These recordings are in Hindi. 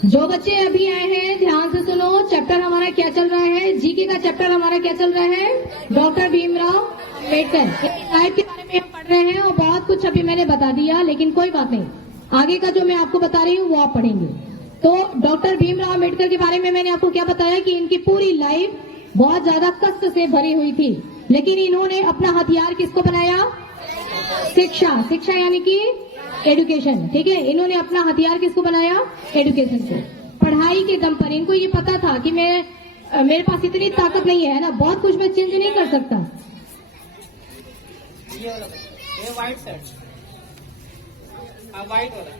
जो बच्चे अभी आए हैं ध्यान से सुनो, चैप्टर हमारा क्या चल रहा है, जीके का चैप्टर हमारा क्या चल रहा है, डॉक्टर भीमराव अम्बेडकर साहिब के बारे में हम पढ़ रहे हैं। और बहुत कुछ अभी मैंने बता दिया, लेकिन कोई बात नहीं, आगे का जो मैं आपको बता रही हूँ वो आप पढ़ेंगे। तो डॉक्टर भीमराव अम्बेडकर के बारे में मैंने आपको क्या बताया कि इनकी पूरी लाइफ बहुत ज्यादा कष्ट से भरी हुई थी, लेकिन इन्होंने अपना हथियार किसको बनाया, शिक्षा। शिक्षा यानी कि एजुकेशन, ठीक है। इन्होंने अपना हथियार किसको बनाया, एजुकेशन को। पढ़ाई के दम पर इनको ये पता था कि मेरे पास इतनी ताकत नहीं है ना, बहुत कुछ मैं चेंज नहीं कर सकता। ये व्हाइट शर्ट, व्हाइट वाला।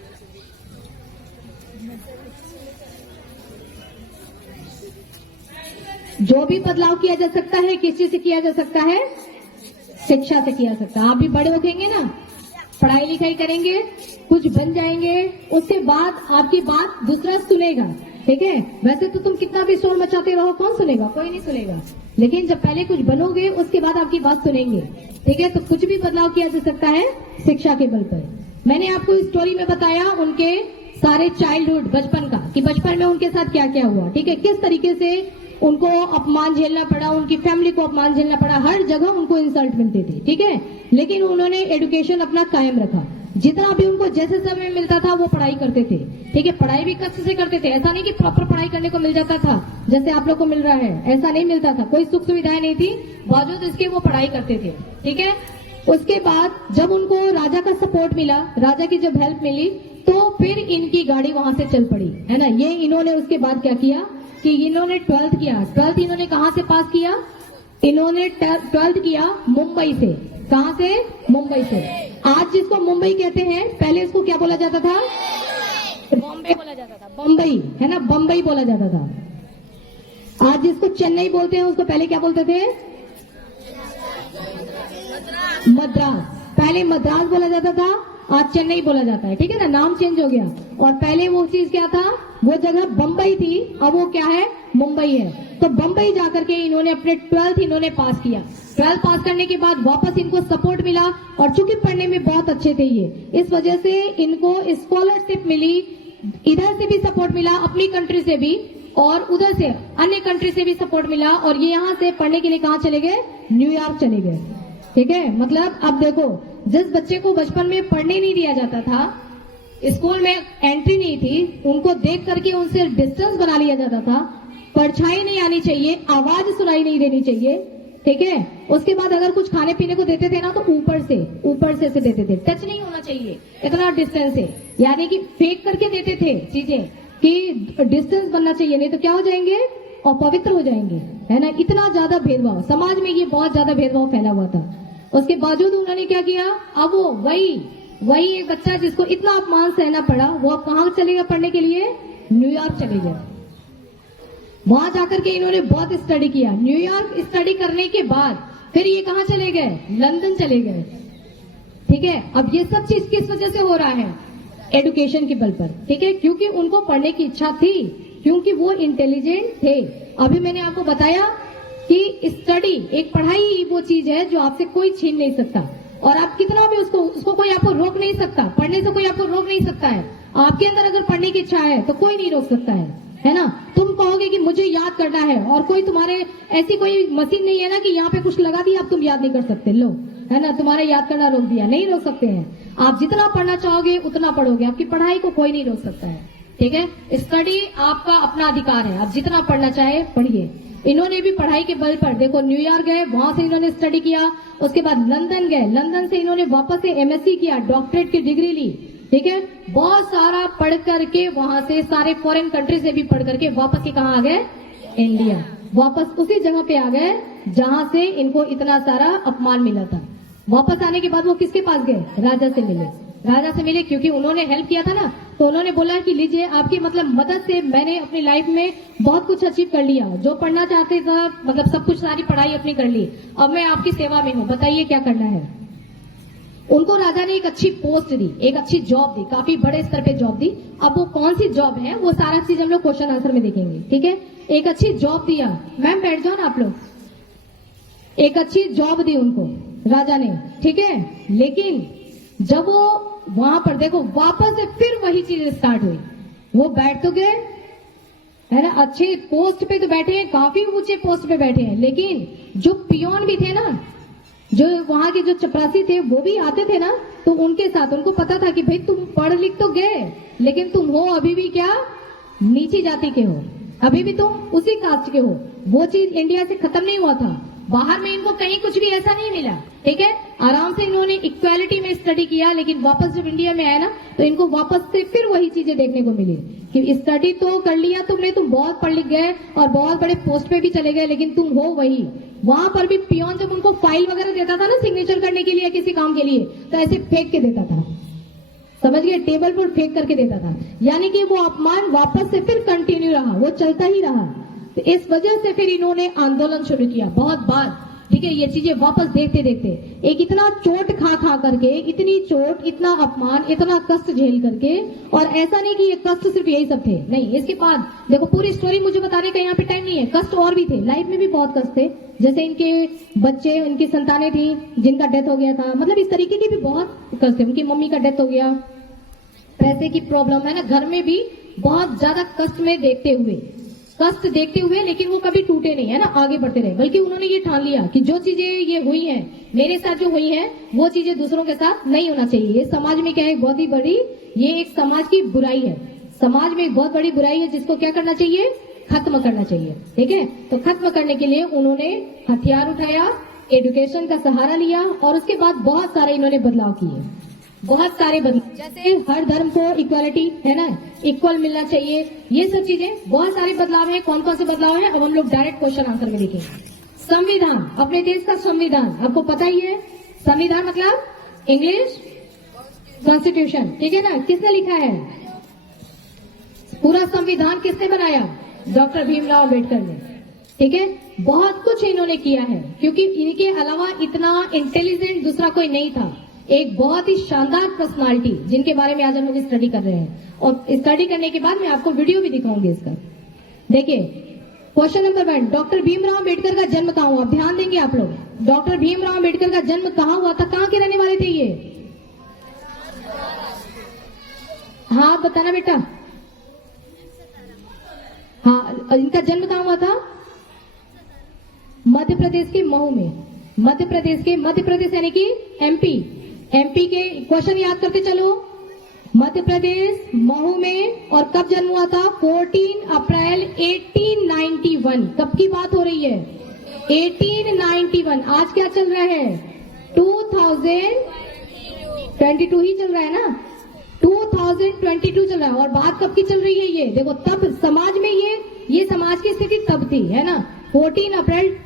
जो भी बदलाव किया जा सकता है किस चीज से किया जा सकता है, शिक्षा से किया सकता है। आप भी बड़े होंगे ना, पढ़ाई लिखाई करेंगे, कुछ बन जाएंगे, उसके बाद आपकी बात दूसरा सुनेगा, ठीक है। वैसे तो तुम कितना भी शोर मचाते रहो, कौन सुनेगा, कोई नहीं सुनेगा। लेकिन जब पहले कुछ बनोगे उसके बाद आपकी बात सुनेंगे, ठीक है। तो कुछ भी बदलाव किया जा सकता है शिक्षा के बल पर। मैंने आपको इस स्टोरी में बताया उनके सारे चाइल्डहुड, बचपन का, कि बचपन में उनके साथ क्या क्या हुआ, ठीक है। किस तरीके से उनको अपमान झेलना पड़ा, उनकी फैमिली को अपमान झेलना पड़ा, हर जगह उनको इंसल्ट मिलती थी, ठीक है। लेकिन उन्होंने एजुकेशन अपना कायम रखा। जितना भी उनको जैसे समय मिलता था वो पढ़ाई करते थे, ठीक है। पढ़ाई भी कष्ट से करते थे, ऐसा नहीं कि प्रॉपर पढ़ाई करने को मिल जाता था जैसे आप लोग को मिल रहा है, ऐसा नहीं मिलता था। कोई सुख सुविधाएं नहीं थी, बावजूद इसके वो पढ़ाई करते थे, ठीक है। उसके बाद जब उनको राजा का सपोर्ट मिला, राजा की जब हेल्प मिली, तो फिर इनकी गाड़ी वहां से चल पड़ी, है ना। ये इन्होंने उसके बाद क्या किया कि इन्होंने 12th किया। 12th इन्होंने कहां से पास किया, इन्होंने 12th किया मुंबई से। कहां से, मुंबई से। आज जिसको मुंबई कहते हैं, पहले इसको क्या बोला जाता था, बॉम्बे बोला जाता था, बम्बई, है ना, बम्बई बोला जाता था। आज जिसको चेन्नई बोलते हैं उसको पहले क्या बोलते थे, मद्रास। पहले मद्रास बोला जाता था, आज चेन्नई बोला जाता है, ठीक है ना, नाम चेंज हो गया। और पहले वो चीज क्या था, वो जगह बम्बई थी, अब वो क्या है, मुंबई है। तो बम्बई जाकर के इन्होंने अपने 12th इन्होंने पास किया। 12th पास करने के बाद वापस इनको सपोर्ट मिला, और चूंकि पढ़ने में बहुत अच्छे थे ये, इस वजह से इनको स्कॉलरशिप मिली। इधर से भी सपोर्ट मिला अपनी कंट्री से भी, और उधर से अन्य कंट्री से भी सपोर्ट मिला। और ये यहाँ से पढ़ने के लिए कहाँ चले गए, न्यूयॉर्क चले गए, ठीक है। मतलब अब देखो, जिस बच्चे को बचपन में पढ़ने नहीं दिया जाता था, स्कूल में एंट्री नहीं थी, उनको देख करके उनसे डिस्टेंस बना लिया जाता था, परछाई नहीं आनी चाहिए, आवाज सुनाई नहीं देनी चाहिए, ठीक है। उसके बाद अगर कुछ खाने पीने को देते थे ना, तो ऊपर से देते थे, टच नहीं होना चाहिए, इतना डिस्टेंस है, यानी कि फेंक करके देते थे चीजें, कि डिस्टेंस बनना चाहिए, नहीं तो क्या हो जाएंगे, अपवित्र हो जाएंगे, है ना। इतना ज्यादा भेदभाव समाज में, ये बहुत ज्यादा भेदभाव फैला हुआ था। उसके बावजूद उन्होंने क्या किया, अब वो वही एक बच्चा जिसको इतना अपमान सहना पड़ा, वो अब कहां चलेगा पढ़ने के लिए, न्यूयॉर्क चले गए। वहां जाकर के इन्होंने बहुत स्टडी किया। न्यूयॉर्क स्टडी करने के बाद फिर ये कहां चले गए, लंदन चले गए, ठीक है। अब ये सब चीज किस वजह से हो रहा है, एजुकेशन के बल पर, ठीक है। क्योंकि उनको पढ़ने की इच्छा थी, क्योंकि वो इंटेलिजेंट थे। अभी मैंने आपको बताया कि स्टडी, एक पढ़ाई वो चीज है जो आपसे कोई छीन नहीं सकता, और आप कितना भी उसको कोई आपको रोक नहीं सकता, पढ़ने से कोई आपको रोक नहीं सकता है। आपके अंदर अगर पढ़ने की इच्छा है तो कोई नहीं रोक सकता है ना। तुम कहोगे कि मुझे याद करना है, और कोई तुम्हारे, ऐसी कोई मशीन नहीं है ना कि यहाँ पे कुछ लगा दिया अब तुम याद नहीं कर सकते, लो, है ना, तुम्हारा याद करना रोक दिया, नहीं रोक सकते हैं। आप जितना पढ़ना चाहोगे उतना पढ़ोगे, आपकी पढ़ाई को कोई नहीं रोक सकता है, ठीक है। स्टडी आपका अपना अधिकार है, आप जितना पढ़ना चाहे पढ़िए। इन्होंने भी पढ़ाई के बल पर देखो न्यूयॉर्क गए, वहां से इन्होंने स्टडी किया। उसके बाद लंदन गए, लंदन से इन्होंने वापस से एमएससी किया, डॉक्टरेट की डिग्री ली, ठीक है। बहुत सारा पढ़ करके वहां से, सारे फॉरेन कंट्री से भी पढ़ करके वापस के कहा आ गए, इंडिया। वापस उसी जगह पे आ गए जहां से इनको इतना सारा अपमान मिला था। वापस आने के बाद वो किसके पास गए, राजा से मिले। राजा से मिले क्योंकि उन्होंने हेल्प किया था ना, तो उन्होंने बोला कि लीजिए, आपकी मतलब मदद से मैंने अपनी लाइफ में बहुत कुछ अचीव कर लिया, जो पढ़ना चाहते था, मतलब सब कुछ, सारी पढ़ाई अपनी कर ली, अब मैं आपकी सेवा में हूँ, बताइए क्या करना है। उनको राजा ने एक अच्छी पोस्ट दी, एक अच्छी जॉब दी, काफी बड़े स्तर पे जॉब दी। अब वो कौन सी जॉब है वो सारा चीज हम लोग क्वेश्चन आंसर में देखेंगे, ठीक है। एक अच्छी जॉब दिया, मैम बैठ जाओ ना आप लोग। एक अच्छी जॉब दी उनको राजा ने, ठीक है। लेकिन जब वो वहां पर देखो वापस से फिर वही चीज स्टार्ट हुई, वो बैठ तो गए, है ना, अच्छे पोस्ट पे तो बैठे हैं, काफी ऊंचे पोस्ट पे बैठे हैं, लेकिन जो पियोन भी थे ना, जो वहां के जो चपरासी थे, वो भी आते थे ना, तो उनके साथ उनको पता था कि भाई तुम पढ़ लिख तो गए, लेकिन तुम हो अभी भी क्या, नीची जाति के हो, अभी भी तुम उसी कास्ट के हो। वो चीज इंडिया से खत्म नहीं हुआ था। बाहर में इनको कहीं कुछ भी ऐसा नहीं मिला, ठीक है, आराम से इन्होंने इक्वालिटी में स्टडी किया, लेकिन वापस जब इंडिया में आया ना, तो इनको वापस से फिर वही चीजें देखने को मिली कि स्टडी तो कर लिया तुमने, तुम बहुत पढ़ लिख गए और बहुत बड़े पोस्ट पे भी चले गए, लेकिन तुम हो वही। वहां पर भी पियोन जब उनको फाइल वगैरह देता था ना सिग्नेचर करने के लिए किसी काम के लिए, तो ऐसे फेंक के देता था, समझ गए, टेबल पर फेंक करके देता था, यानी कि वो अपमान वापस से फिर कंटिन्यू रहा, वो चलता ही रहा। तो इस वजह से फिर इन्होंने आंदोलन शुरू किया बहुत बार, ठीक है, ये चीजें वापस देखते देखते एक इतना चोट खा खा करके, इतनी चोट, इतना अपमान, इतना कष्ट झेल करके, और ऐसा नहीं कि ये कष्ट सिर्फ यही सब थे, नहीं, इसके बाद देखो पूरी स्टोरी मुझे बताने का यहाँ पे टाइम नहीं है, कष्ट और भी थे, लाइफ में भी बहुत कष्ट थे, जैसे इनके बच्चे, इनकी संतानें थी जिनका डेथ हो गया था, मतलब इस तरीके के भी बहुत कष्ट थे, उनकी मम्मी का डेथ हो गया, पैसे की प्रॉब्लम है ना, घर में भी बहुत ज्यादा कष्ट में देखते हुए, लेकिन वो कभी टूटे नहीं, है ना, आगे बढ़ते रहे, बल्कि उन्होंने ये ठान लिया कि जो चीजें ये हुई हैं, मेरे साथ जो हुई हैं, वो चीजें दूसरों के साथ नहीं होना चाहिए। ये समाज में क्या है, बहुत ही बड़ी, ये एक समाज की बुराई है, समाज में एक बहुत बड़ी बुराई है, जिसको क्या करना चाहिए, खत्म करना चाहिए, ठीक है। तो खत्म करने के लिए उन्होंने हथियार उठाया, एजुकेशन का सहारा लिया, और उसके बाद बहुत सारे इन्होंने बदलाव किए, बहुत सारे बदलाव, जैसे हर धर्म को इक्वालिटी, है ना, इक्वल मिलना चाहिए, ये सब चीजें, बहुत सारे बदलाव हैं। कौन कौन से बदलाव हैं, अब हम लोग डायरेक्ट क्वेश्चन आंसर में देखेंगे। संविधान, अपने देश का संविधान आपको पता ही है, संविधान मतलब इंग्लिश कॉन्स्टिट्यूशन, ठीक है ना, किसने लिखा है, पूरा संविधान किसने बनाया, डॉक्टर भीमराव अम्बेडकर ने, ठीक है। बहुत कुछ इन्होंने किया है, क्योंकि इनके अलावा इतना इंटेलिजेंट दूसरा कोई नहीं था, एक बहुत ही शानदार पर्सनालिटी, जिनके बारे में आज हम लोग स्टडी कर रहे हैं, और स्टडी करने के बाद मैं आपको वीडियो भी दिखाऊंगी इसका। देखिए question number 1, doctor Bhimrao Ambedkar का जन्म कहाँ हुआ, ध्यान देंगे आप लोग, डॉक्टर भीमराव अम्बेडकर का जन्म कहाँ हुआ था, कहाँ के रहने वाले थे ये, हाँ आप बताना बेटा, हाँ इनका जन्म कहाँ हुआ था, मध्य प्रदेश के महू में, मध्य प्रदेश यानी कि एमपी के क्वेश्चन याद करते चलो, मध्य प्रदेश महू में, और कब जन्म हुआ था, 14 अप्रैल 1891, कब की बात हो रही है, 1891, आज क्या चल रहा है, 2022 ही चल रहा है ना, 2022 चल रहा है, और बात कब की चल रही है, ये देखो, तब समाज में ये समाज की स्थिति तब थी, है ना, 14 अप्रैल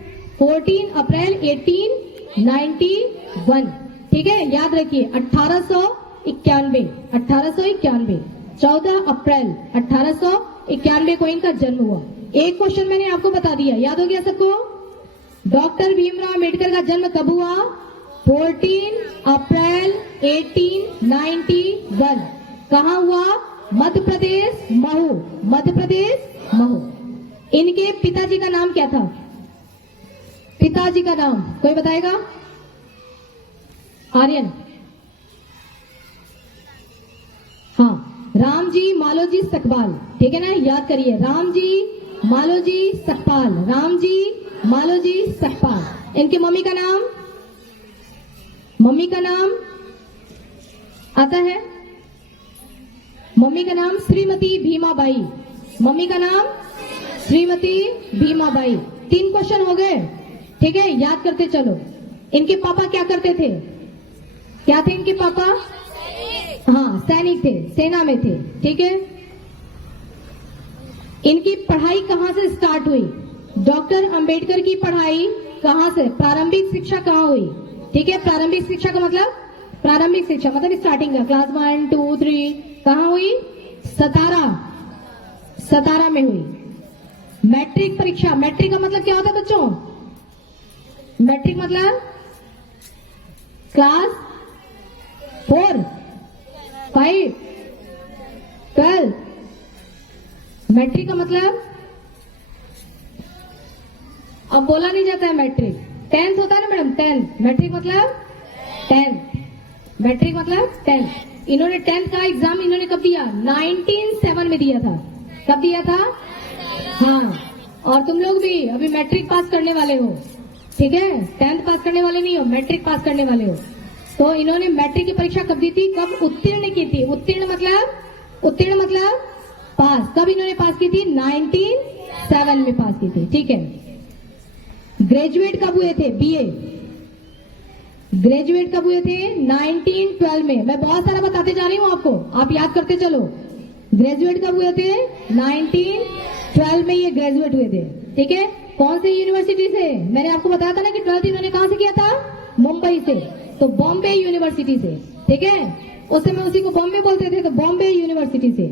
1891, ठीक है, याद रखिए, 1891, 14 अप्रैल 1891 को इनका जन्म हुआ। एक क्वेश्चन मैंने आपको बता दिया, याद हो गया सबको, डॉक्टर भीमराव अम्बेडकर का जन्म कब हुआ, 14 अप्रैल 1891, कहाँ हुआ, मध्य प्रदेश महू। इनके पिताजी का नाम क्या था, पिताजी का नाम कोई बताएगा, आर्यन, हाँ, रामजी मालोजी सकपाल, ठीक है ना, याद करिए, रामजी मालोजी सकपाल। इनके मम्मी का नाम आता है, मम्मी का नाम श्रीमती भीमाबाई, मम्मी का नाम श्रीमती भीमाबाई। 3 क्वेश्चन हो गए, ठीक है, याद करते चलो। इनके पापा क्या करते थे, क्या थे इनके पापा, हाँ सैनिक थे, सेना में थे, ठीक है। इनकी पढ़ाई कहाँ से स्टार्ट हुई, डॉक्टर अंबेडकर की पढ़ाई कहाँ से, प्रारंभिक शिक्षा कहाँ हुई, ठीक है, प्रारंभिक शिक्षा का मतलब, प्रारंभिक शिक्षा मतलब स्टार्टिंग का, क्लास 1 2 3 कहाँ हुई, सतारा में हुई। मैट्रिक परीक्षा, मैट्रिक का मतलब क्या होता है बच्चों, मैट्रिक मतलब क्लास 4 5 12, मैट्रिक का मतलब, अब बोला नहीं जाता है मैट्रिक, 10th होता है ना मैडम, 10th, मैट्रिक मतलब 10th, मैट्रिक मतलब 10th। इन्होंने 10th का एग्जाम इन्होंने कब दिया? 1907 में दिया था। कब दिया था? हाँ, और तुम लोग भी अभी मैट्रिक पास करने वाले हो, ठीक है? 10th पास करने वाले नहीं हो, मैट्रिक पास करने वाले हो। तो इन्होंने मैट्रिक की परीक्षा कब दी थी? कब उत्तीर्ण की थी? उत्तीर्ण मतलब पास। कब इन्होंने पास की थी? 1907 में पास की थी, ठीक है। ग्रेजुएट कब हुए थे? बीए ग्रेजुएट कब हुए थे? 1912 में। मैं बहुत सारा बताते जा रही हूँ आपको, आप याद करते चलो। ग्रेजुएट कब हुए थे? 1912 में ये ग्रेजुएट हुए थे, ठीक है। कौन से यूनिवर्सिटी से? मैंने आपको बताया था ना कि 12th इन्होंने कहां से किया था? मुंबई से, तो बॉम्बे यूनिवर्सिटी से, ठीक है। उस समय उसी को बॉम्बे बोलते थे, तो बॉम्बे यूनिवर्सिटी से।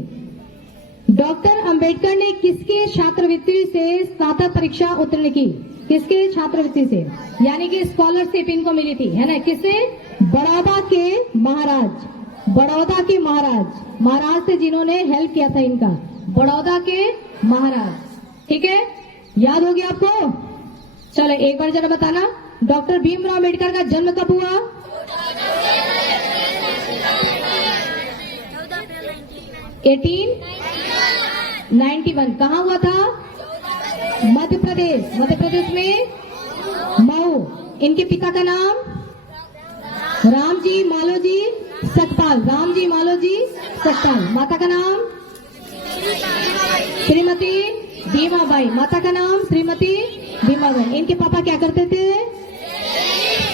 डॉक्टर अंबेडकर ने किसके छात्रवृत्ति से स्नातक परीक्षा उत्तीर्ण की? किसके छात्रवृत्ति से? यानी कि स्कॉलरशिप इनको मिली थी, है ना? किससे? बड़ौदा के महाराज, बड़ौदा के महाराज से जिन्होंने हेल्प किया था इनका, बड़ौदा के महाराज, ठीक है। याद हो गया आपको? चलो एक बार जरा बताना, डॉक्टर भीमराव अम्बेडकर का जन्म कब हुआ? 1891। कहाँ हुआ था? मध्य प्रदेश में मऊ। इनके पिता का नाम? रामजी मालोजी सकपाल, रामजी मालोजी सकपाल। माता का नाम? श्रीमती भीमाबाई। माता का नाम? श्रीमती भीमाबाई। इनके पापा क्या करते थे?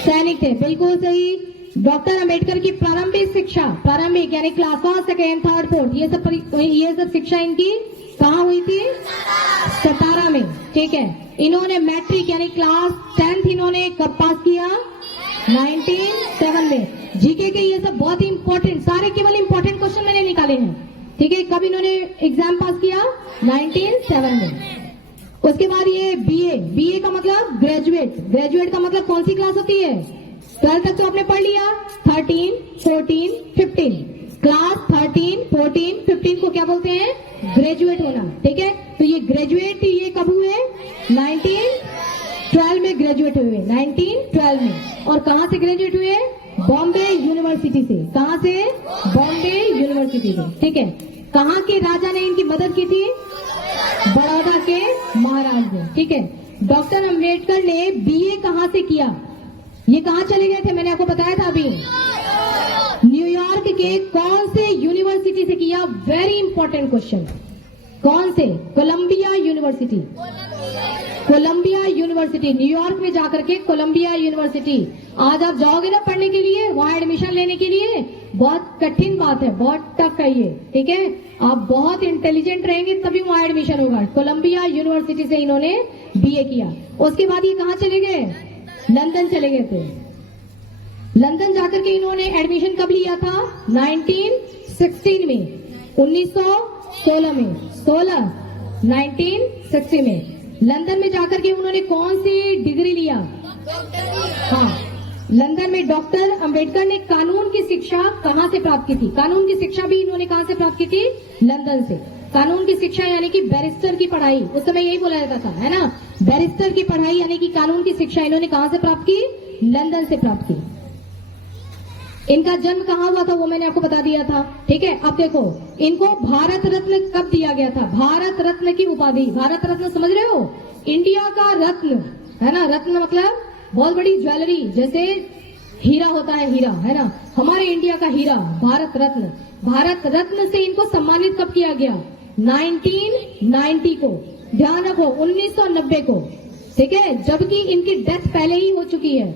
सैनिक थे, बिल्कुल सही। डॉक्टर अंबेडकर की प्रारंभिक शिक्षा, प्रारंभिक यानी क्लास 1, 2, 3, 4, ये सब शिक्षा इनकी कहाँ हुई थी? सतारा में, ठीक है। इन्होंने मैट्रिक यानी क्लास 10th इन्होंने कब पास किया? 1907 में। जीके के ये सब बहुत ही इंपॉर्टेंट, सारे केवल इंपॉर्टेंट क्वेश्चन मैंने निकाले हैं, ठीक है। कब इन्होंने एग्जाम पास किया? 1907 में। उसके बाद ये बीए का मतलब ग्रेजुएट का मतलब कौन सी क्लास होती है? 12 तक तो आपने पढ़ लिया, 13, 14, 15। क्लास 13, 14, 15 को क्या बोलते हैं? ग्रेजुएट होना, ठीक है। तो ये ग्रेजुएट ये कब हुए? 1912 में ग्रेजुएट हुए, 1912 में। और कहां से ग्रेजुएट हुए? बॉम्बे यूनिवर्सिटी से। कहां से? बॉम्बे यूनिवर्सिटी से, ठीक है। कहां के राजा ने इनकी मदद की थी? बड़ौदा के महाराज ने, ठीक है। डॉक्टर अंबेडकर ने बीए कहां से किया? ये कहां चले गए थे? मैंने आपको बताया था अभी। न्यूयॉर्क के कौन से यूनिवर्सिटी से किया? Very important question. कौन से? Columbia university. Columbia university, New York में जाकर के कोलंबिया यूनिवर्सिटी। आज आप जाओगे ना पढ़ने के लिए, वहां एडमिशन लेने के लिए, बहुत कठिन बात है, बहुत टफ है ये, ठीक है। आप बहुत इंटेलिजेंट रहेंगे तभी वहां एडमिशन होगा। कोलंबिया यूनिवर्सिटी से इन्होंने बीए किया। उसके बाद ये कहां चले गए? लंदन चले गए थे। लंदन जाकर के इन्होंने एडमिशन कब लिया था? 1916 में, 1916 में, 1960 में। लंदन में जाकर के उन्होंने कौन सी डिग्री लिया? हाँ, लंदन में डॉक्टर अंबेडकर ने कानून की शिक्षा कहां से प्राप्त की थी? कानून की शिक्षा भी इन्होंने कहां से प्राप्त की थी? लंदन से। कानून की शिक्षा यानी कि बैरिस्टर की पढ़ाई, उस समय यही बोला जाता था, है ना। बैरिस्टर की पढ़ाई यानी कि कानून की शिक्षा इन्होंने कहां से प्राप्त की? लंदन से प्राप्त की। इनका जन्म कहाँ हुआ था वो मैंने आपको बता दिया था, ठीक है। अब देखो, इनको भारत रत्न कब दिया गया था? भारत रत्न की उपाधि। भारत रत्न समझ रहे हो? इंडिया का रत्न, है ना। रत्न मतलब बहुत बड़ी ज्वेलरी, जैसे हीरा होता है, हीरा, है ना। हमारे इंडिया का हीरा भारत रत्न। भारत रत्न से इनको सम्मानित कब किया गया? 1990 को। ध्यान रखो, 1990 को, ठीक है। जबकि इनकी डेथ पहले ही हो चुकी है,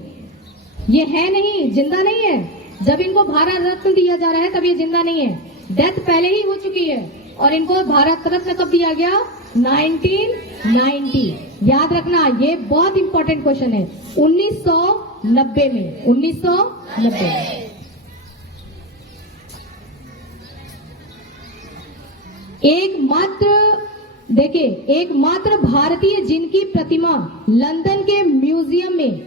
ये है नहीं, जिंदा नहीं है। जब इनको भारत रत्न दिया जा रहा है तब ये जिंदा नहीं है, डेथ पहले ही हो चुकी है। और इनको भारत रत्न कब दिया गया? 1990। याद रखना, ये बहुत इंपॉर्टेंट क्वेश्चन है। 1990 में, 1990। एकमात्र भारतीय जिनकी प्रतिमा लंदन के म्यूजियम में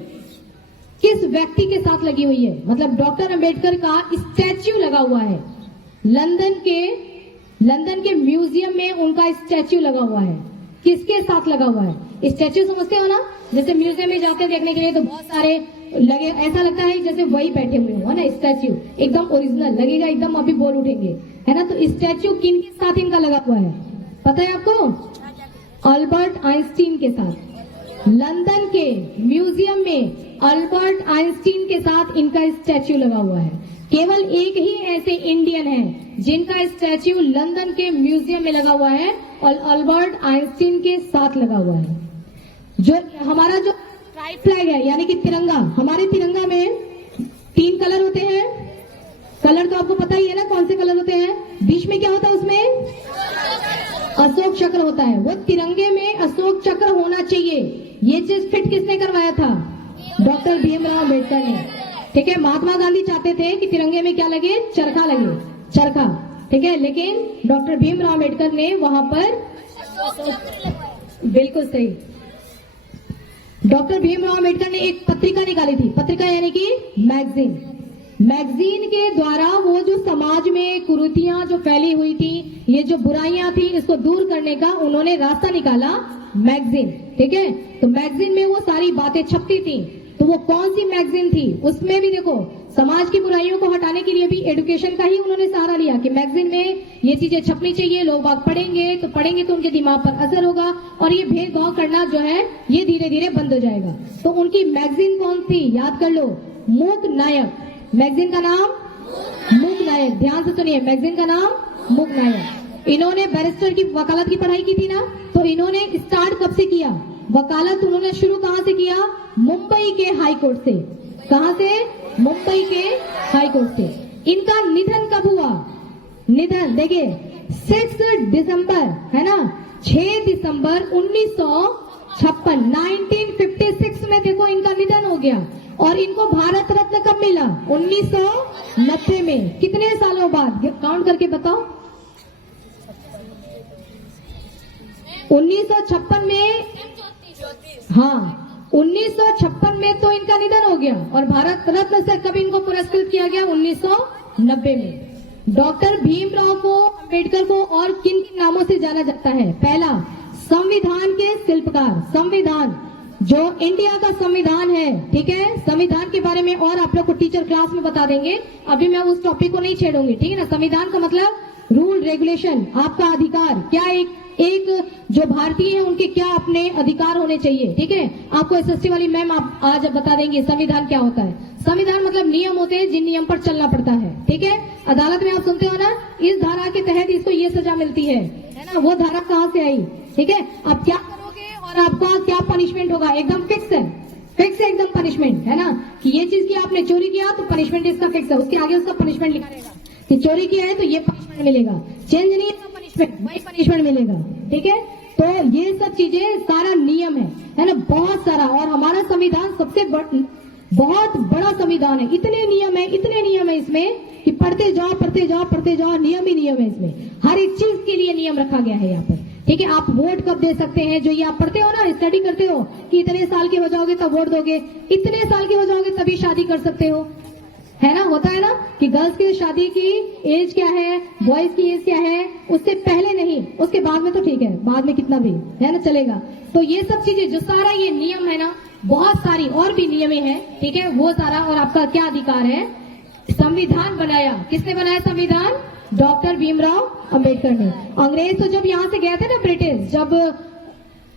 किस व्यक्ति के साथ लगी हुई है? मतलब डॉक्टर अंबेडकर का स्टैच्यू लगा हुआ है लंदन के म्यूजियम में, उनका स्टैच्यू लगा हुआ है। किसके साथ लगा हुआ है? स्टैच्यू समझते हो ना, जैसे म्यूजियम में जाते हैं देखने के लिए तो बहुत सारे लगे, ऐसा लगता है जैसे वही बैठे हुए हो, है ना, स्टैच्यू एकदम ओरिजिनल लगेगा, एकदम अभी बोल उठेंगे, है ना। तो स्टैच्यू किन के साथ इनका लगा हुआ है पता है आपको? अल्बर्ट आइंस्टीन के साथ। लंदन के म्यूजियम में अल्बर्ट आइंस्टीन के साथ इनका स्टैच्यू लगा हुआ है। केवल एक ही ऐसे इंडियन है जिनका स्टैच्यू लंदन के म्यूजियम में लगा हुआ है और अल्बर्ट आइंस्टीन के साथ लगा हुआ है। जो हमारा जो ट्राइब फ्लैग है यानी कि तिरंगा, हमारे तिरंगा में 3 कलर होते हैं। कलर तो आपको पता ही है ना कौन से कलर होते हैं। बीच में क्या होता है? उसमें अशोक चक्र होता है। वो तिरंगे में अशोक चक्र होना चाहिए। ये चीज फिट किसने करवाया था? डॉक्टर भीमराव अम्बेडकर ने। ठीक है, महात्मा गांधी चाहते थे कि तिरंगे में क्या लगे? चरखा लगे, चरखा। ठीक है, लेकिन डॉक्टर भीमराव अम्बेडकर ने वहां पर, बिल्कुल सही, डॉक्टर भीमराव अम्बेडकर ने एक पत्रिका निकाली थी। पत्रिका यानी कि मैगजीन। मैगजीन के द्वारा वो जो समाज में कुरीतियां जो फैली हुई थी, ये जो बुराइयां थी, इसको दूर करने का उन्होंने रास्ता निकाला, मैगजीन। ठीक है, तो मैगजीन में वो सारी बातें छपती थी। तो वो कौन सी मैगजीन थी? उसमें भी देखो समाज की बुराइयों को हटाने के लिए भी एजुकेशन का ही उन्होंने सहारा लिया कि मैगजीन में ये चीजें छपनी चाहिए, लोग बाग पढ़ेंगे तो उनके दिमाग पर असर होगा और ये भेदभाव करना जो है ये धीरे धीरे बंद हो जाएगा। तो उनकी मैगजीन कौन थी? याद कर लो, मूक नायक। मैगजीन का नाम मूक नायक। ध्यान से सुनिए, मैगजीन का नाम मूक नायक। इन्होंने बैरिस्टर की वकालत की पढ़ाई की थी ना, तो इन्होंने स्टार्ट कब से किया? वकालत उन्होंने शुरू कहां से किया? मुंबई के हाई कोर्ट से। कहां से? मुंबई के हाई कोर्ट से। इनका निधन कब हुआ? निधन देखिए 6 दिसंबर, है ना, 6 दिसंबर 1956, 1956 में देखो इनका निधन हो गया। और इनको भारत रत्न कब मिला? 1990 में। कितने सालों बाद? काउंट करके बताओ। 1956 में, हाँ 1956 में तो इनका निधन हो गया और भारत रत्न से कब इनको पुरस्कृत किया गया? 1990 में। डॉक्टर भीमराव को अम्बेडकर को और किन किन नामों से जाना जाता है? पहला, संविधान के शिल्पकार। संविधान जो इंडिया का संविधान है, ठीक है, संविधान के बारे में और आप लोग को टीचर क्लास में बता देंगे। अभी मैं उस टॉपिक को नहीं छेड़ूंगी, ठीक है ना। संविधान का मतलब रूल रेगुलेशन, आपका अधिकार क्या, एक जो भारतीय है उनके क्या अपने अधिकार होने चाहिए। ठीक है, आपको एसएसटी वाली मैम आप आज बता देंगे संविधान क्या होता है। संविधान मतलब नियम होते हैं जिन नियम पर चलना पड़ता है। ठीक है, अदालत में आप सुनते हो ना, इस धारा के तहत इसको ये सजा मिलती है ना। वो धारा कहाँ से आई? ठीक है, आप क्या करोगे और आपका क्या पनिशमेंट होगा, एकदम फिक्स है। फिक्स है एकदम पनिशमेंट, है ना, कि ये चीज की आपने चोरी किया तो पनिशमेंट इसका फिक्स है। उसके आगे उसका पनिशमेंट लिखा रहेगा कि चोरी किया है तो ये पनिशमेंट मिलेगा, चेंज नहीं है पनिशमेंट, वही पनिशमेंट मिलेगा। ठीक है, तो ये सब चीजें सारा नियम है ना, बहुत सारा। और हमारा संविधान सबसे बहुत बड़ा संविधान है। इतने नियम है इसमें कि पढ़ते जाओ, नियम ही नियम है इसमें। हर एक चीज के लिए नियम रखा गया है यहाँ पर। ठीक है, आप वोट कब दे सकते हैं, जो ये आप पढ़ते हो ना, स्टडी करते हो कि इतने साल के हो जाओगे तब वोट दोगे, इतने साल के हो जाओगे तभी शादी कर सकते हो, है ना। होता है ना कि गर्ल्स की शादी की एज क्या है, बॉयज की एज क्या है, उससे पहले नहीं, उसके बाद में तो ठीक है, बाद में कितना भी है ना चलेगा। तो ये सब चीजें जो सारा ये नियम है ना, बहुत सारी और भी नियमें हैं। ठीक है, वो सारा, और आपका क्या अधिकार है। संविधान बनाया किसने? बनाया संविधान? डॉक्टर भीमराव अम्बेडकर ने। अंग्रेज तो जब यहाँ से गए थे ना, ब्रिटिश जब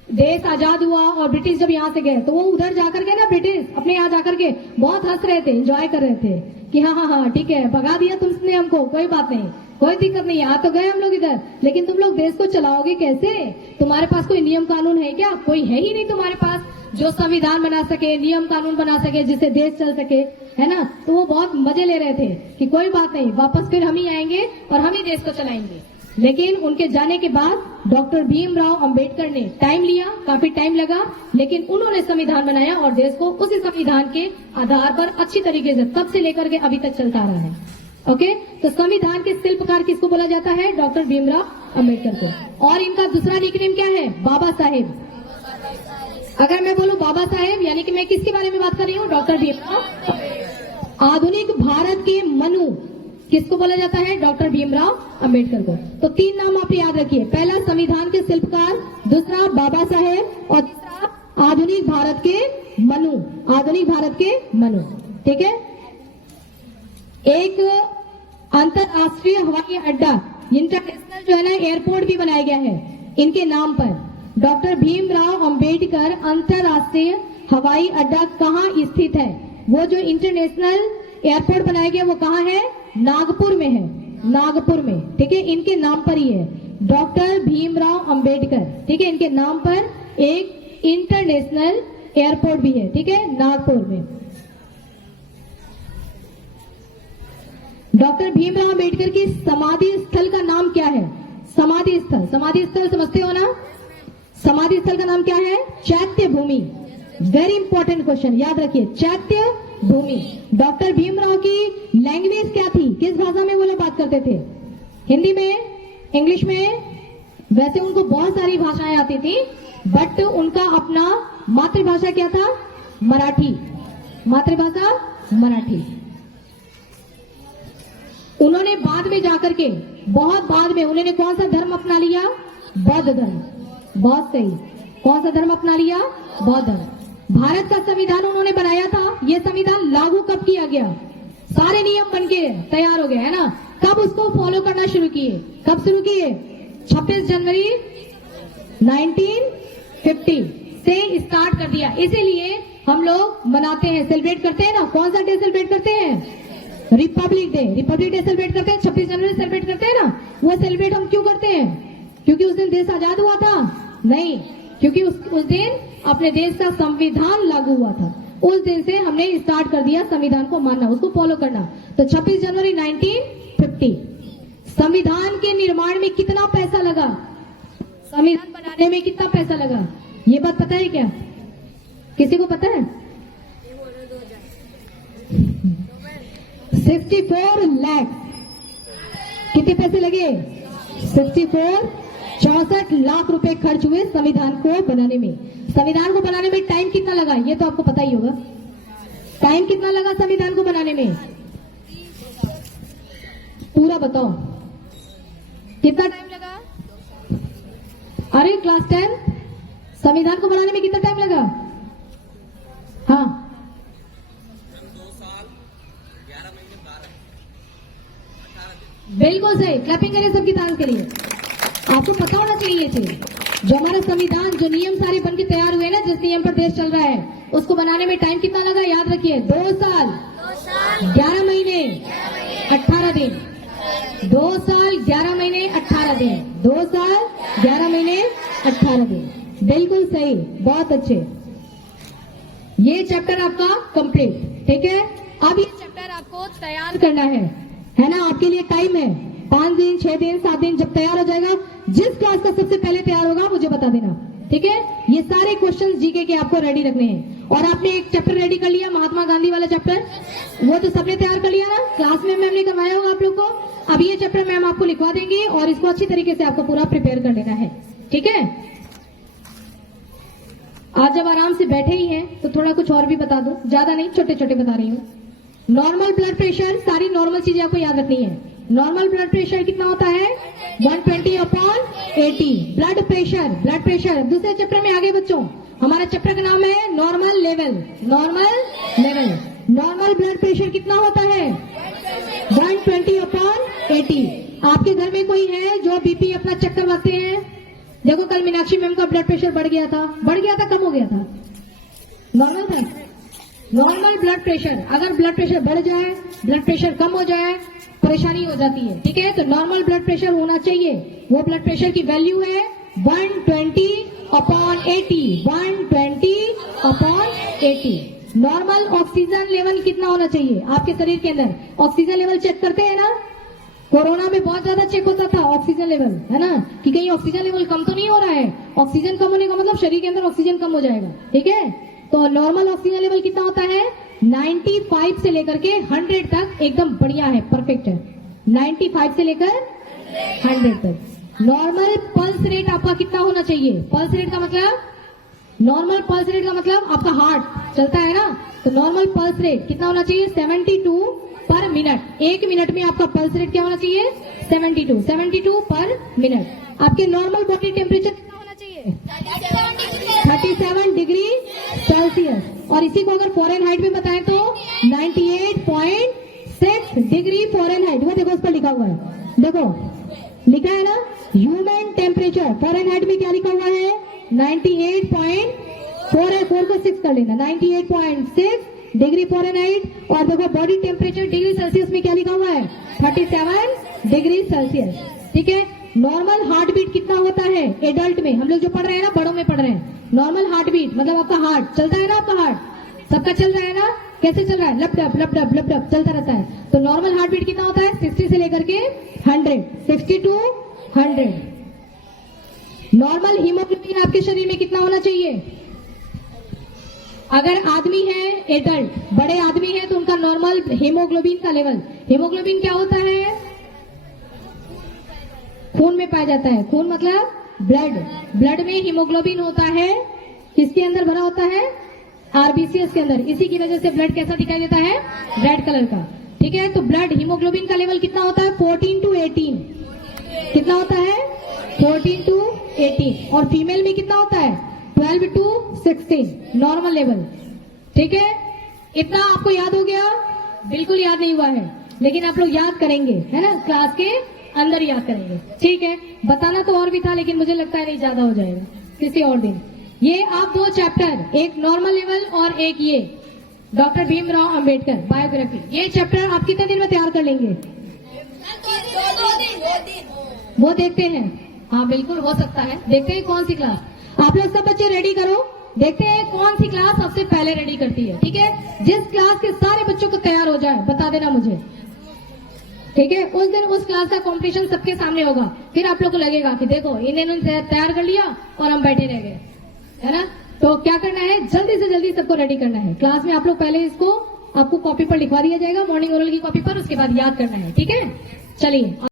देश आजाद हुआ और ब्रिटिश जब यहाँ से गए तो वो उधर जाकर के ना, ब्रिटिश अपने यहाँ जाकर के बहुत हंस रहे थे, एंजॉय कर रहे थे कि हाँ ठीक है, भगा दिया तुमने हमको, कोई बात नहीं, कोई दिक्कत नहीं, आ तो गए हम लोग इधर, लेकिन तुम लोग देश को चलाओगे कैसे? तुम्हारे पास कोई नियम कानून है क्या? कोई है ही नहीं तुम्हारे पास जो संविधान बना सके, नियम कानून बना सके, जिससे देश चल सके, है ना। तो वो बहुत मजे ले रहे थे कि कोई बात नहीं, वापस फिर हम ही आएंगे और हम ही देश को चलाएंगे। लेकिन उनके जाने के बाद डॉक्टर भीमराव अंबेडकर ने टाइम लिया, काफी टाइम लगा, लेकिन उन्होंने संविधान बनाया और देश को उसी संविधान के आधार पर अच्छी तरीके से तब से लेकर के अभी तक चलता रहा है। ओके, तो संविधान के शिल्पकार किसको बोला जाता है? डॉक्टर भीमराव अंबेडकर को। और इनका दूसरा निकनेम क्या है? बाबा साहेब। अगर मैं बोलूं बाबा साहेब, यानी कि मैं किसके बारे में बात कर रही हूँ? डॉक्टर भीमराव। आधुनिक भारत के मनु किसको बोला जाता है? डॉक्टर भीमराव अंबेडकर को। तो 3 नाम आप याद रखिए, पहला संविधान के शिल्पकार, दूसरा बाबा साहेब और तीसरा आधुनिक भारत के मनु, आधुनिक भारत के मनु। ठीक है, एक अंतरराष्ट्रीय हवाई अड्डा, इंटरनेशनल जो है ना एयरपोर्ट भी बनाया गया है इनके नाम पर। डॉक्टर भीमराव अंबेडकर अंतरराष्ट्रीय हवाई अड्डा कहाँ स्थित है? वो जो इंटरनेशनल एयरपोर्ट बनाया गया वो कहाँ है? नागपुर में है, नागपुर में। ठीक है, इनके नाम पर ही है, डॉक्टर भीमराव अंबेडकर। ठीक है, इनके नाम पर एक इंटरनेशनल एयरपोर्ट भी है। ठीक है, नागपुर में। डॉक्टर भीमराव अंबेडकर की समाधि स्थल का नाम क्या है? समाधि स्थल, समाधि स्थल समझते हो ना? समाधि स्थल का नाम क्या है? चैत्य भूमि। वेरी इंपॉर्टेंट क्वेश्चन, याद रखिए, चैत्य भूमि। डॉक्टर भीमराव की लैंग्वेज क्या थी? किस भाषा में वो लोग बात करते थे? हिंदी में, इंग्लिश में? वैसे उनको बहुत सारी भाषाएं आती थी, बट उनका अपना मातृभाषा क्या था? मराठी। मातृभाषा मराठी। उन्होंने बाद में जाकर के, बहुत बाद में, उन्होंने कौन सा धर्म अपना लिया? बौद्ध धर्म। बहुत सही, कौन सा धर्म अपना लिया? बौद्ध धर्म। भारत का संविधान उन्होंने बनाया था, यह संविधान लागू कब किया गया? सारे नियम बनके तैयार हो गए है ना, कब उसको फॉलो करना शुरू किए? कब शुरू किए? 26 जनवरी 1950 से स्टार्ट कर दिया। इसीलिए हम लोग मनाते हैं, सेलिब्रेट करते हैं ना। कौन सा डे सेलिब्रेट करते हैं? Republic day. Republic day celebrate करते हैं, 26 जनवरी सेलिब्रेट करते हैं ना। वो सेलिब्रेट हम क्यों करते हैं? क्योंकि उस दिन देश आजाद हुआ था? नहीं, क्योंकि उस दिन अपने देश का संविधान लागू हुआ था। उस दिन से हमने स्टार्ट कर दिया संविधान को मानना, उसको फॉलो करना। तो 26 जनवरी 1950। संविधान के निर्माण में कितना पैसा लगा? संविधान बनाने में कितना पैसा लगा? ये बात पता है क्या? किसी को पता है? 64 लाख। कितने पैसे लगे? 64 लाख रुपए खर्च हुए संविधान को बनाने में। संविधान को बनाने में टाइम कितना लगा? ये तो आपको पता ही होगा। टाइम कितना लगा संविधान को बनाने में? पूरा बताओ, कितना टाइम लगा? अरे क्लास 10, संविधान को बनाने में कितना टाइम लगा? हाँ, 2 साल 11 महीने 18 दिन। बिल्कुल सही। क्लैपिंग करिए सबकी तारीफ करिए। आपको पता होना चाहिए थे, जो हमारा संविधान, जो नियम सारे बनके तैयार हुए ना, जिस नियम पर देश चल रहा है, उसको बनाने में टाइम कितना लगा? याद रखिए, 2 साल 11 महीने 18 दिन। 2 साल 11 महीने 18 दिन। 2 साल 11 महीने 18 दिन। बिल्कुल सही, बहुत अच्छे। ये चैप्टर आपका कंप्लीट। ठीक है, अब ये चैप्टर आपको तैयार करना है ना? आपके लिए टाइम है 5 दिन, 6 दिन, 7 दिन। जब तैयार हो जाएगा, जिस क्लास का सबसे पहले तैयार होगा मुझे बता देना। ठीक है, ये सारे क्वेश्चंस जीके के आपको रेडी रखने हैं। और आपने एक चैप्टर रेडी कर लिया, महात्मा गांधी वाला चैप्टर, वो तो सबने तैयार कर लिया ना? क्लास में मैम ने करवाया होगा आप लोग को। अब ये चैप्टर मैम आपको लिखवा देंगी और इसको अच्छी तरीके से आपको पूरा प्रिपेयर कर लेना है। ठीक है, आज जब आराम से बैठे ही हैं तो थोड़ा कुछ और भी बता दूं, ज्यादा नहीं, छोटे छोटे बता रही हूँ। नॉर्मल ब्लड प्रेशर, सारी नॉर्मल चीजें आपको याद रखनी है। नॉर्मल ब्लड प्रेशर कितना होता है? 120/80। ब्लड प्रेशर दूसरे चैप्टर में आगे बच्चों, हमारा चैप्टर का नाम है normal level. Normal level, normal blood pressure कितना होता है? 120/80। आपके घर में कोई है जो बीपी अपना चेक करवाते हैं? देखो, कल मीनाक्षी मैम का ब्लड प्रेशर बढ़ गया था, कम हो गया था? नॉर्मल था। नॉर्मल ब्लड प्रेशर, अगर ब्लड प्रेशर बढ़ जाए, ब्लड प्रेशर कम हो जाए, परेशानी हो जाती है। ठीक है, तो नॉर्मल ब्लड प्रेशर होना चाहिए। वो ब्लड प्रेशर की वैल्यू है 120/80। 120/80। नॉर्मल ऑक्सीजन लेवल कितना होना चाहिए आपके शरीर के अंदर? ऑक्सीजन लेवल चेक करते हैं ना? कोरोना में बहुत ज्यादा चेक होता था ऑक्सीजन लेवल, है ना, कि कहीं ऑक्सीजन लेवल कम तो नहीं हो रहा है। ऑक्सीजन कम होने का मतलब शरीर के अंदर ऑक्सीजन कम हो जाएगा। ठीक है, तो नॉर्मल ऑक्सीजन लेवल कितना होता है? 95 से लेकर के 100 तक एकदम बढ़िया है, परफेक्ट है। 95 से लेकर 100 तक। नॉर्मल पल्स रेट आपका कितना होना चाहिए? पल्स रेट का मतलब, नॉर्मल पल्स रेट का मतलब आपका हार्ट चलता है ना, तो नॉर्मल पल्स रेट कितना होना चाहिए? 72 पर मिनट। 1 मिनट में आपका पल्स रेट क्या होना चाहिए? 72 पर मिनट। आपके नॉर्मल बॉडी टेम्परेचर कितना होना चाहिए? 37 डिग्री सेल्सियस। और इसी को अगर फॉरेनहाइट में बताएं तो 98.6 डिग्री फॉरेनहाइट। वो देखो उस पर लिखा हुआ है, देखो लिखा है ना ह्यूमन टेम्परेचर। फॉरेनहाइट में क्या लिखा हुआ है 98.4 है, 4 को 6 कर लेना, 98.6 डिग्री फॉरेनहाइट। और देखो बॉडी टेम्परेचर डिग्री सेल्सियस में क्या लिखा हुआ है 37 डिग्री सेल्सियस। ठीक है। नॉर्मल हार्ट बीट कितना होता है एडल्ट में, हम लोग जो पढ़ रहे हैं ना, बड़ों में पढ़ रहे हैं। नॉर्मल हार्ट बीट मतलब आपका हार्ट चलता है ना, आपका हार्ट सबका चल रहा है ना, कैसे चल रहा है, लपडप लपडप लपडप चलता रहता है। तो नॉर्मल हार्ट बीट कितना होता है 60 से लेकर के 100, 60 to 100। नॉर्मल हीमोग्लोबिन आपके शरीर में कितना होना चाहिए, अगर आदमी है एडल्ट, बड़े आदमी है तो उनका नॉर्मल हीमोग्लोबिन का लेवल, हीमोग्लोबिन क्या होता है, खून में पाया जाता है। खून मतलब ब्लड, ब्लड में हीमोग्लोबिन होता है, किसके अंदर भरा होता है, आरबीसीएस के अंदर। इसी की वजह से ब्लड कैसा दिखाई देता है, रेड कलर का। ठीक है। तो ब्लड हीमोग्लोबिन का लेवल कितना होता है 14 to 18, कितना होता है 14 to 18। और फीमेल में कितना होता है 12 to 16 नॉर्मल लेवल। ठीक है। इतना आपको याद हो गया, बिल्कुल याद नहीं हुआ है लेकिन आप लोग याद करेंगे, है ना, क्लास के अंदर याद करेंगे। ठीक है। बताना तो और भी था लेकिन मुझे लगता है नहीं, ज्यादा हो जाएगा किसी और दिन। ये आप 2 चैप्टर, एक नॉर्मल लेवल और एक ये डॉक्टर भीमराव अंबेडकर बायोग्राफी, ये चैप्टर आप कितने दिन में तैयार कर लेंगे, वो देखते हैं। हाँ बिल्कुल हो सकता है, देखते हैं कौन सी क्लास। आप लोग सब बच्चे रेडी करो, देखते हैं कौन सी क्लास सबसे पहले रेडी करती है। ठीक है। जिस क्लास के सारे बच्चों को तैयार हो जाए बता देना मुझे। ठीक है। उस दिन उस क्लास का कंपटीशन सबके सामने होगा, फिर आप लोग को लगेगा कि देखो इन्होंने तैयार कर लिया और हम बैठे रह गए, है ना। तो क्या करना है, जल्दी से जल्दी सबको रेडी करना है। क्लास में आप लोग पहले इसको आपको कॉपी पर लिखवा दिया जाएगा, मॉर्निंग ओरल की कॉपी पर, उसके बाद याद करना है। ठीक है। चलिए।